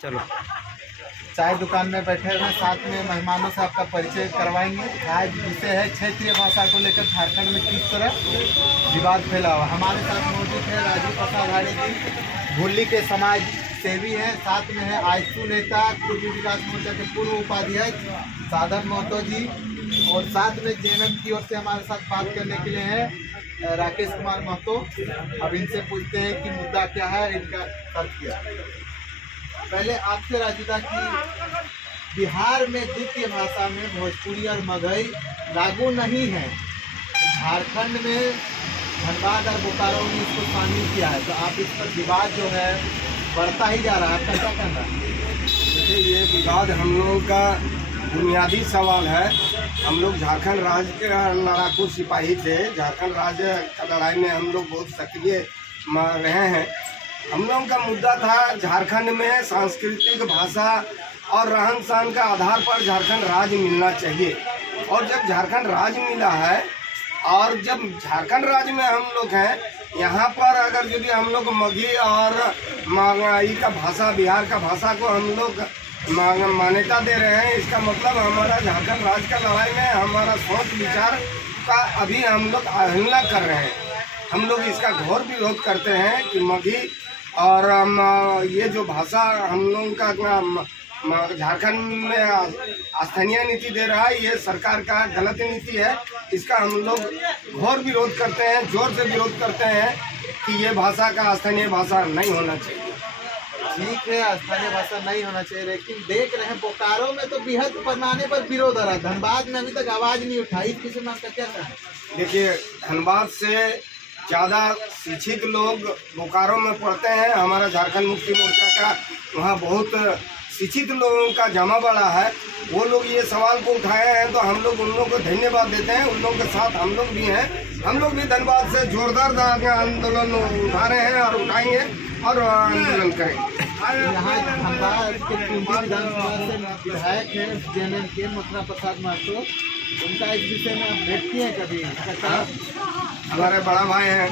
चलो, चाय दुकान में बैठे हुए साथ में मेहमानों से आपका परिचय करवाएंगे। आज विषय है क्षेत्रीय भाषा को लेकर झारखंड में किस तरह विवाद फैला हुआ। हमारे साथ मौजूद है राजू प्रसाद हाड़ी जी, भुल्ली के समाज सेवी हैं। साथ में है आजसू नेता पूर्वी विकास मोर्चा के पूर्व उपाध्यक्ष साधन महतो जी, और साथ में जेएमएम की ओर से हमारे साथ बात करने के लिए है राकेश कुमार महतो। अब इनसे पूछते हैं कि मुद्दा क्या है, इनका तर्क क्या है। पहले आपसे राजूदा की बिहार में द्वितीय भाषा में भोजपुरी और मगही लागू नहीं है, झारखंड में धनबाद और बोकारो ने इसको शामिल किया है, तो आप इस पर विवाद जो है बढ़ता ही जा रहा है, आपका क्या कहना है? देखिए, ये विवाद हम लोगों का बुनियादी सवाल है। हम लोग झारखंड राज्य के लड़ाकू सिपाही थे। झारखंड राज्य का लड़ाई में हम लोग बहुत सक्रिय रहे हैं। हम लोगों का मुद्दा था झारखंड में सांस्कृतिक भाषा और रहन सहन का आधार पर झारखंड राज्य मिलना चाहिए। और जब झारखंड राज्य मिला है और जब झारखंड राज्य में हम लोग हैं, यहाँ पर अगर यदि हम लोग मगही और मगही का भाषा, बिहार का भाषा को हम लोग मान्यता दे रहे हैं, इसका मतलब हमारा झारखंड राज्य का लड़ाई में हमारा सोच विचार का अभी हम लोग अवहेलना कर रहे हैं। हम लोग इसका घोर विरोध करते हैं कि मगही और ये जो भाषा हम लोगों का झारखंड में स्थानीय नीति दे रहा है, ये सरकार का गलत नीति है। इसका हम लोग घोर विरोध करते हैं, जोर से विरोध करते हैं कि ये भाषा का स्थानीय भाषा नहीं होना चाहिए। ठीक है, स्थानीय भाषा नहीं होना चाहिए, लेकिन देख रहे हैं बोकारो में तो बेहद पैमाने पर विरोध हो रहा है, धनबाद में अभी तक आवाज नहीं उठाई। इस विषय में आपका क्या कहना है? देखिए, धनबाद से ज़्यादा शिक्षित लोग बोकारो में पढ़ते हैं। हमारा झारखंड मुक्ति मोर्चा का वहाँ बहुत शिक्षित लोगों का जमा बड़ा है। वो लोग ये सवाल को उठाए हैं तो हम लोग उन लोगों को धन्यवाद देते हैं। उन लोगों के साथ हम लोग भी हैं। हम लोग भी धनबाद से जोरदार आंदोलन उठा रहे हैं और उठाएंगे और आंदोलन करेंगे। यहाँ धनबाद के कुंडी विधानसभा से विधायक है जेएमएम के मथुरा प्रसाद महतो, उनका इस विषय में आप भेंट किए हैं कभी? हमारे बड़ा भाई हैं,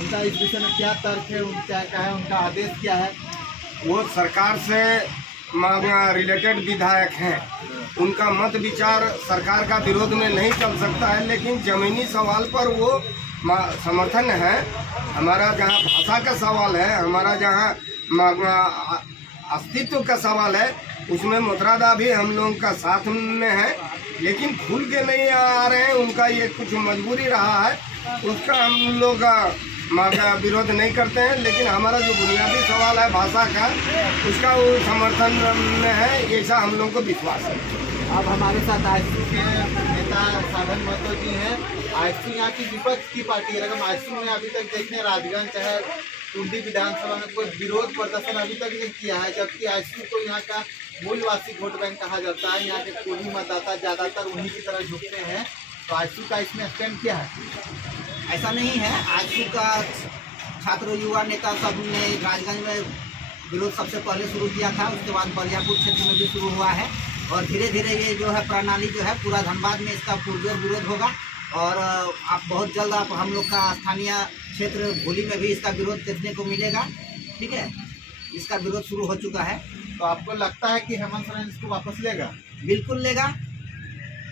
उनका इस विषय में क्या तर्क है, क्या है, उनका आदेश क्या है? वो सरकार से रिलेटेड विधायक हैं। उनका मत विचार सरकार का विरोध में नहीं चल सकता है, लेकिन जमीनी सवाल पर वो समर्थन है। हमारा जहाँ भाषा का सवाल है, हमारा जहाँ अस्तित्व का सवाल है, उसमें मथुरादा भी हम लोगों का साथ में है, लेकिन खुल के नहीं आ रहे हैं। उनका ये कुछ मजबूरी रहा है, उसका हम लोग विरोध नहीं करते हैं। लेकिन हमारा जो बुनियादी सवाल है भाषा का, उसका वो समर्थन में है, ऐसा हम लोगों को विश्वास है। अब हमारे साथ आजसू के नेता साधन महतो जी हैं। आजसू यहाँ की विपक्ष की पार्टी है, लेकिन आजसू ने अभी तक देखें राजगंज चाहे कुंडी विधानसभा में कोई विरोध प्रदर्शन अभी तक नहीं किया है, जबकि आजसू को यहाँ का मूलवासी वोट बैंक कहा जाता है। यहाँ के कोली मतदाता ज़्यादातर उन्हीं की तरह झुकते हैं, तो आजसू का इसमें स्टैंड क्या है? ऐसा नहीं है। आजसू का छात्र युवा नेता सब ने राजगंज में विरोध सबसे पहले शुरू किया था, उसके बाद बलियापुर क्षेत्र में भी शुरू हुआ है, और धीरे धीरे ये जो है प्रणाली जो है पूरा धनबाद में इसका पुरजोर विरोध होगा। और आप बहुत जल्द आप हम लोग का स्थानीय क्षेत्र भुल्ली में भी इसका विरोध देखने को मिलेगा। ठीक है, इसका विरोध शुरू हो चुका है। तो आपको लगता है कि हेमंत सोरेन इसको वापस लेगा? बिल्कुल लेगा,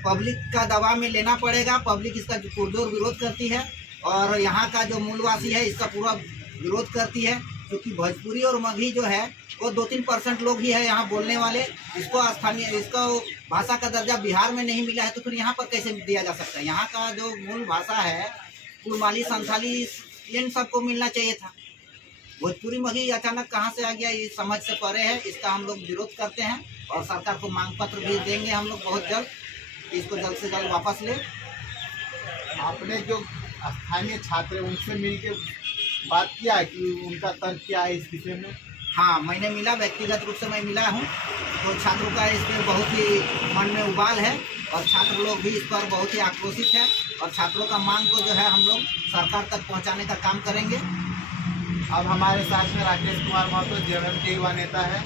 पब्लिक का दबाव में लेना पड़ेगा। पब्लिक इसका पुरजोर विरोध करती है, और यहाँ का जो मूलवासी है इसका पूरा विरोध करती है, क्योंकि भोजपुरी और मगही जो है वो 2-3% लोग ही है यहाँ बोलने वाले। इसको स्थानीय, इसको भाषा का दर्जा बिहार में नहीं मिला है, तो फिर यहाँ पर कैसे दिया जा सकता है? यहाँ का जो मूल भाषा है कुड़माली, संथाली, इन सबको मिलना चाहिए था। भोजपुरी मगही अचानक कहाँ से आ गया, ये समझ से परे है। इसका हम लोग विरोध करते हैं और सरकार को मांग पत्र भी देंगे हम लोग बहुत जल्द, इसको जल्द से जल्द वापस ले। आपने जो स्थानीय छात्र हैं उनसे मिलकर बात किया है कि उनका तर्क क्या है इस विषय में? हाँ, मैंने मिला, व्यक्तिगत रूप से मैं मिला हूँ। तो छात्रों का इस पर बहुत ही मन में उबाल है, और छात्र लोग भी इस पर बहुत ही आक्रोशित है, और छात्रों का मांग को जो है हम लोग सरकार तक पहुँचाने का काम करेंगे। अब हमारे साथ में राकेश कुमार महतो जेएमएम के युवा नेता है।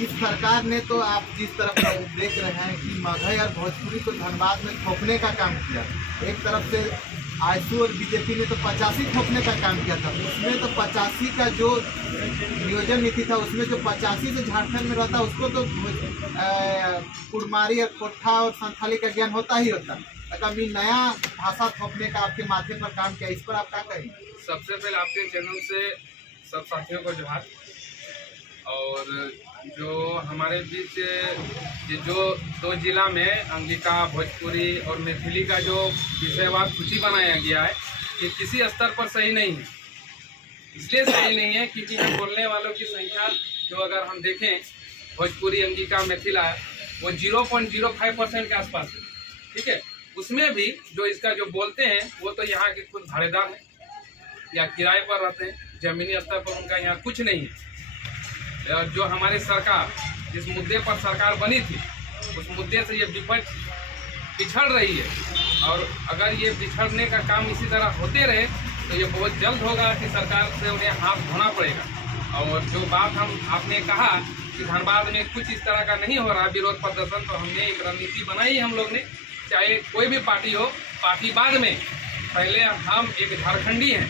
इस सरकार ने तो आप जिस तरफ देख रहे हैं कि मगही और भोजपुरी को धनबाद में थोपने का काम किया। एक तरफ से आजसू और बीजेपी ने तो 85 थोपने का काम किया था। उसमें तो 85 का जो नियोजन नीति था, उसमें जो 85 से झारखंड में रहता उसको तो कुड़मारी और कोठा और संथाली का ज्ञान होता ही होता। कभी नया भाषा थोपने का आपके माथे पर काम किया, इस पर आप क्या कहेंगे? सबसे पहले आपके चैनल से सब साथियों को जोहार। और जो हमारे बीच ये जो 2 जिला में अंगिका, भोजपुरी और मैथिली का जो विषयवार सूची बनाया गया है, ये किसी स्तर पर सही नहीं है। इसलिए सही नहीं है क्योंकि यहाँ बोलने वालों की संख्या जो अगर हम देखें, भोजपुरी, अंगिका, मैथिला वो 0.05% के आसपास है। ठीक है, उसमें भी जो इसका जो बोलते हैं वो तो यहाँ के खुद भाड़ेदार हैं या किराए पर रहते हैं, जमीनी स्तर पर उनका यहाँ कुछ नहीं है। और जो हमारी सरकार, जिस मुद्दे पर सरकार बनी थी, उस मुद्दे से ये विपक्ष पिछड़ रही है। और अगर ये पिछड़ने का काम इसी तरह होते रहे तो ये बहुत जल्द होगा कि सरकार से उन्हें हाथ धोना पड़ेगा। और जो बात आपने कहा कि धनबाद में कुछ इस तरह का नहीं हो रहा विरोध प्रदर्शन, तो हमने एक रणनीति बनाई हम लोग ने, चाहे कोई भी पार्टी हो, पार्टी बाद में, पहले हम एक झारखंडी हैं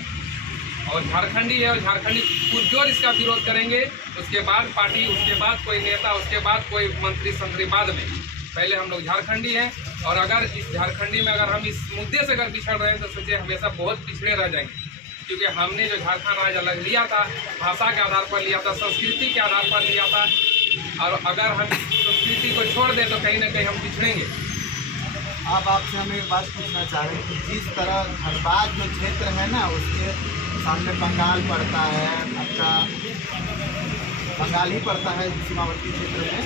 और झारखंडी है और झारखंडी पुरजोर इसका विरोध करेंगे। उसके बाद पार्टी, उसके बाद कोई नेता, उसके बाद कोई मंत्री संतरी बाद में। पहले हम लोग झारखंडी हैं और अगर इस झारखंडी में अगर हम इस मुद्दे से अगर पिछड़ रहे हैं तो सोचिए हमेशा बहुत पिछड़े रह जाएंगे। क्योंकि हमने जो झारखंड राज्य अलग लिया था, भाषा के आधार पर लिया था, संस्कृति के आधार पर लिया था, और अगर हम इस संस्कृति को छोड़ दें तो कहीं ना कहीं हम पिछड़ेंगे। अब आपसे हम एक बात पूछना चाह रहे हैं कि जिस तरह धनबाद जो क्षेत्र है ना, उसके सामने बंगाल पड़ता है, आपका बंगाल ही पड़ता है, सीमावर्ती क्षेत्र में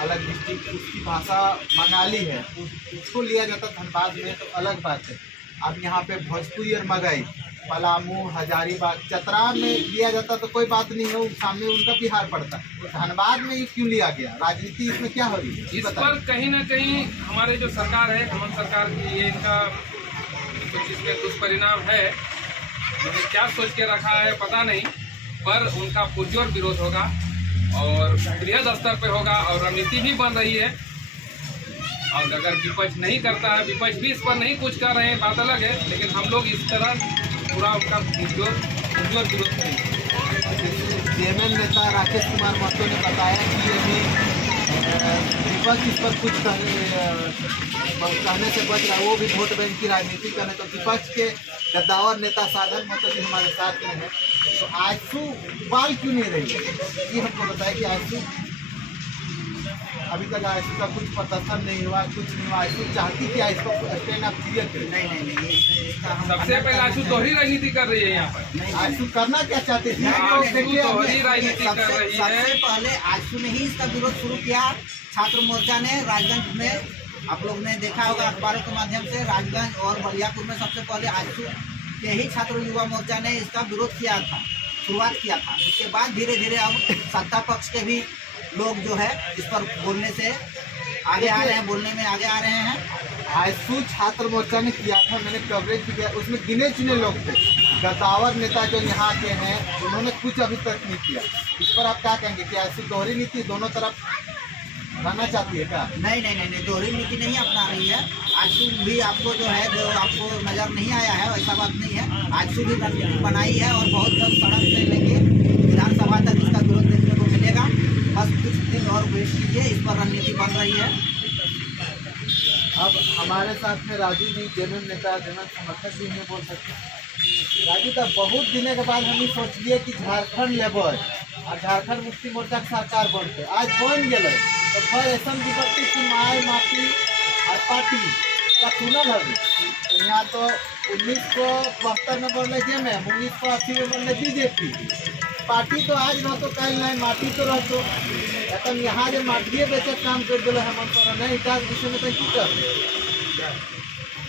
अलग डिस्ट्रिक्ट, उसकी भाषा बंगाली है, उसको लिया जाता धनबाद में तो अलग बात है। अब यहाँ पे भोजपुरी और मगई, पलामू, हजारीबाग, चतरा में लिया जाता तो कोई बात नहीं है, सामने उनका बिहार पड़ता। तो धनबाद में ये क्यों लिया गया? राजनीति इसमें क्या हो रही है? इस पर कहीं ना कहीं हमारे जो सरकार है, हेमंत सरकार की, ये इनका कुछ इसमें दुष्परिणाम है। उन्हें क्या सोच के रखा है पता नहीं, पर उनका पुरजोर विरोध होगा और बृहद स्तर पे होगा और रणनीति भी बन रही है। और अगर विपक्ष नहीं करता है, विपक्ष भी इस पर नहीं कुछ कर रहे हैं, बात अलग है, लेकिन हम लोग इस तरह पूरा उनका पुरजोर विरोध करेंगे। जेएमएम नेता राकेश कुमार महतो ने बताया कि यदि विपक्ष इस पर कुछ कहने से बच रहा है, वो भी वोट बैंक की राजनीति करने, तो विपक्ष के गद्दावर नेता साधन महतो जी हमारे साथ में है। तो आजसू बाल क्यों नहीं रही है, ये हमको बताया कि आजसू अभी तक आजसू का कुछ प्रदर्शन नहीं हुआ, कुछ नहीं हुआ। आजसू चाहती कि आजसू स्टैंड अप क्लियर करे। नहीं, सबसे पहले आजसू दोहरी राजनीति कर रही है यहाँ पर। आजसू करना क्या चाहते थे? दोहरी राजनीति कर रही है। सबसे पहले आजसू ने ही इसका विरोध शुरू किया। छात्र मोर्चा ने राजगंज में, आप लोग ने देखा होगा अखबारों के माध्यम से, राजगंज और बलियापुर में सबसे पहले आजसू के ही छात्र युवा मोर्चा ने इसका विरोध किया था, शुरुआत किया था। उसके बाद धीरे धीरे अब सत्ता पक्ष के भी लोग जो है इस पर बोलने से आगे आ रहे हैं, बोलने में आगे आ रहे हैं। आजसू छात्र मोर्चा ने किया था, मैंने कवरेज भी किया, उसमें गिने चुने लोग थे। गद्दावर नेता जो यहाँ के हैं उन्होंने कुछ अभी तक नहीं किया। इस पर आप क्या कहेंगे कि आजसू दोहरी नीति दोनों तरफ रहना चाहती है क्या? नहीं, दोहरी नीति नहीं अपना रही है। आजसू भी आपको जो है, जो आपको नजर नहीं आया है, ऐसा बात नहीं है। आजसू भी रणनीति बनाई है और बहुत जल्द सड़क से लेके विधानसभा तक इसका विरोध देखने को मिलेगा। बस कुछ दिन और वेट कीजिए, इस पर रणनीति बन रही है। अब हमारे साथ में राजू जी, जेएमएम नेता, जेएमएम समर्थक भी नहीं बोल सकते। राजू का बहुत दिनों के बाद हम सोच लिए कि झारखंड लेबर और झारखंड मुक्ति मोर्चा के सरकार बनते, आज बन गए तो फिर ऐसा विपत्ति की माय माटी और पार्टी का सुनल है। तो यहाँ तो 1972 में बनले जेएमएम, 1980 में बनले बीजेपी। पार्टी तो आज न तो कल नहीं, माटी तो रह तो एकदम यहाँ जो माटिए बेचे काम कर दिल है मन नहीं, इस विषय में तो की कर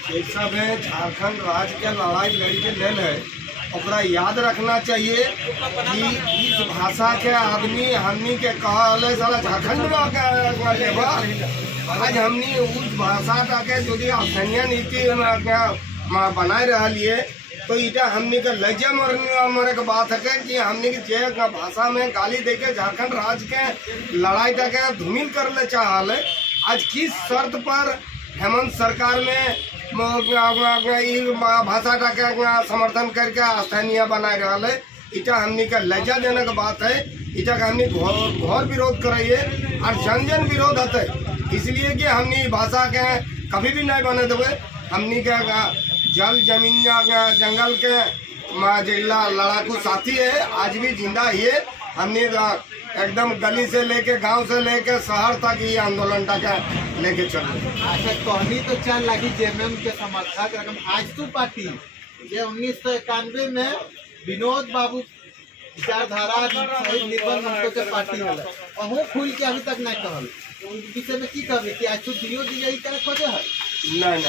ये सब है झारखंड राज्य के लड़ाई लड़ी के लेल है। ओकरा याद रखना चाहिए कि इस भाषा के आदमी हमनी के कहले साला झारखंड में लेबर, आज हमनी उस भाषा के यदि स्थानीय नीति बनाए रहिए तो इटा हमनी के लज्जा मरे के बात है कि हमनी के जे भाषा में गाली दे के झारखंड राज्य के लड़ाई के धूमिल कर ले चाहल। आज किस शर्त पर हेमंत सरकार में भाषा का समर्थन करके स्थानीय बनाए रहा है। इटा हमनी का लज्जा देने का बात है। इटा का हमनी घोर विरोध कराइए और जन जन विरोध होते, इसलिए कि हमनी भाषा के कभी भी नहीं बने देवे। हमनी के जल जमीन जंगल के जिला लड़ाकू साथी है, आज भी जिंदा ही है। हमने एकदम गली से लेके गांव से लेके शहर तक ये आंदोलन तक लेके चल रहे। अच्छा, कहनी तो चल लगी जेएमएम के समर्थक रकम आजसू पार्टी ये 1991 में विनोद बाबू विचारधारा सहित निर्बल मंत्रों के पार्टी होला, अहू खुल के अभी तक नहीं कहल। उनके विषय में की कहबी कि आजसू दियो दिया करे खोजे है? नहीं,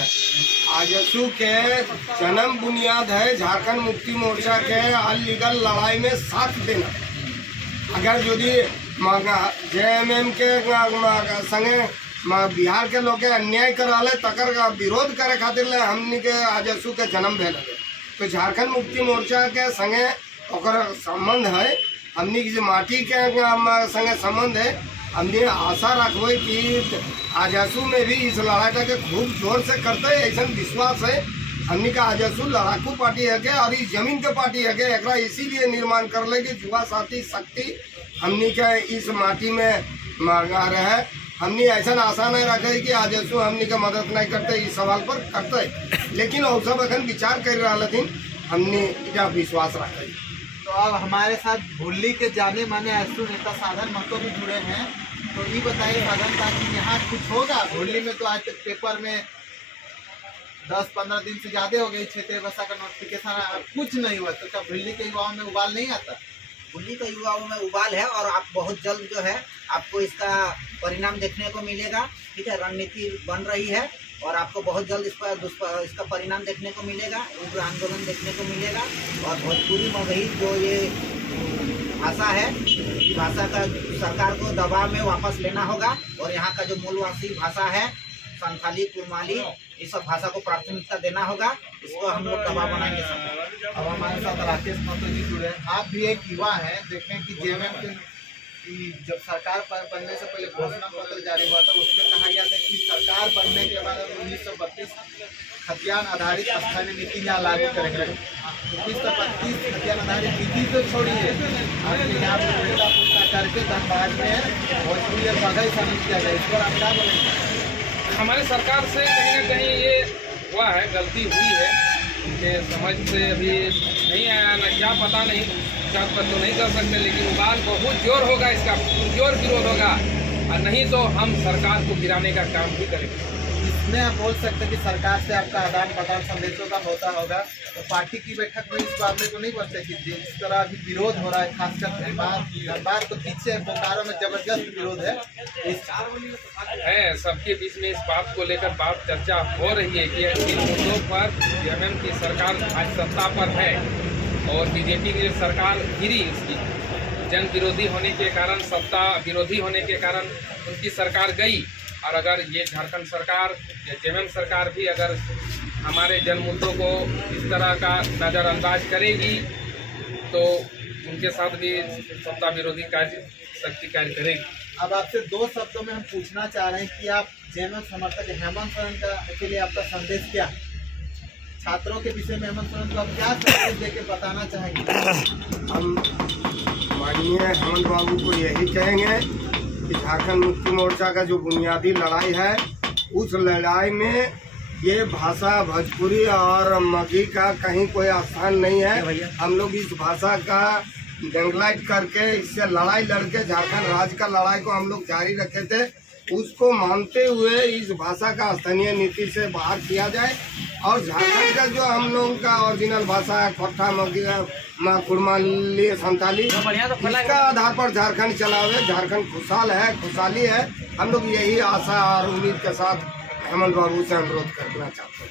आजसू के जन्म बुनियाद है झारखंड मुक्ति मोर्चा के अलीगल लड़ाई में साथ देना। अगर यदि जेएमएम के संगे बिहार के लोग अन्याय करा तकर विरोध करे खातिर ले हमनी के आजसू के जन्म भेल। तो झारखंड मुक्ति मोर्चा के संगे ओकर संबंध है, हमनी के माटी के संगे संबंध है। हमने आशा रखबे कि आजसू में भी इस लड़ाई के खूब जोर से करते, ऐसा विश्वास है। हमनी का आजसू लड़ाकू पार्टी है के और इस जमीन के पार्टी है के एकरा इसीलिए निर्माण कर ले कि युवा साथी शक्ति हमनी के इस माटी में मांगा रहे। हमनी ऐसा आशा नहीं रखे कि आजसू हमनी के मदद नहीं करते, इस सवाल पर करते, लेकिन वो सब अखन विचार कर रहा थी, हमनी का विश्वास रखे। तो अब हमारे साथ भुल्ली के जाने माने आजसू नेता साधन महतो भी जुड़े हैं। तो ये बताइए साधन ताकि यहाँ कुछ होगा? भुल्ली में तो आज तक पेपर में 10-15 दिन से ज्यादा हो गई क्षेत्रीय भाषा का नोटिफिकेशन, कुछ नहीं हुआ। तो क्या भुल्ली के युवाओं में उबाल नहीं आता? भुल्ली के युवाओं में उबाल है और आप बहुत जल्द जो है आपको इसका परिणाम देखने को मिलेगा। ठीक है, रणनीति बन रही है और आपको बहुत जल्द इसका परिणाम देखने को मिलेगा, उग्र आंदोलन देखने को मिलेगा। और भोजपुरी मगही जो ये भाषा है, इस भाषा का सरकार को दबाव में वापस लेना होगा और यहाँ का जो मूलवासी भाषा है संथाली, कुमाली, इस सब भाषा को प्राथमिकता देना होगा। इसको हम लोग दबाव बनाएंगे सब। अब हमारे साथ राकेश महतो जी जुड़े हैं। आप भी एक युवा हैं, देखें कि जेएमएम के जब सरकार बनने से पहले घोषणा पत्र जारी हुआ था, उसमें कहा गया था कि सरकार बनने के बाद 1932 खतियान आधारित स्थानीय नीति यहाँ लागू करेंगे। 1932 खतियान आधारित नीति तो छोड़िए, आपके यहाँ पूछता करके धनबाद में भोजपुरी और मगही शामिल किया गया। इस पर आप क्या बोलेंगे? हमारे सरकार से कहीं ना कहीं ये हुआ है, गलती हुई है, उनके समझ से अभी नहीं आया ना, क्या पता नहीं, जात पर तो नहीं कर सकते, लेकिन उबाल बहुत जोर होगा, इसका जोर विरोध होगा और नहीं तो हम सरकार को गिराने का काम भी करेंगे। इसमें आप बोल सकते हैं कि सरकार से आपका आदान प्रदान संदेशों का होता होगा। तो पार्टी की बैठक में इस मामले को नहीं बोलते कि जिस तरह अभी विरोध हो रहा है, खासकर धनबाद तो पीछे बोकारो में जबरदस्त विरोध है सबके बीच में इस बात को लेकर बात चर्चा हो रही है कि इन मुद्दों पर जेएमएम की सरकार आज सत्ता पर है और बीजेपी की सरकार गिरी, इसकी जन विरोधी होने के कारण, सत्ता विरोधी होने के कारण उनकी सरकार गई। और अगर ये झारखंड सरकार या जेएमएम सरकार भी अगर हमारे जन मुद्दों को इस तरह का नज़रअंदाज करेगी तो उनके साथ भी सत्ता विरोधी शक्ति कार्य करेगी। अब आपसे दो शब्दों में हम पूछना चाह रहे हैं कि आप जेएमएम समर्थक हेमंत सोरेन के लिए आपका संदेश क्या है? छात्रों के विषय में हेमंत सोरेन को आप क्या संदेश देकर बताना चाहेंगे? हम माननीय हेमंत बाबू को यही कहेंगे कि झारखंड मुक्ति मोर्चा का जो बुनियादी लड़ाई है, उस लड़ाई में ये भाषा भोजपुरी और मगही का कहीं कोई स्थान नहीं है। हम लोग इस भाषा का डेंगलाइट करके, इससे लड़ाई लड़के झारखंड राज्य का लड़ाई को हम लोग जारी रखे थे। उसको मानते हुए इस भाषा का स्थानीय नीति से बाहर किया जाए और झारखंड का जो हम लोगों का ओरिजिनल भाषा है, खोटा, मगही, कुड़माली, संथाली, इसका आधार पर झारखंड चलावे। झारखंड खुशहाल है, खुशहाली है। हम लोग यही आशा और उम्मीद के साथ हेमंत बाबू से अनुरोध करना चाहते हैं।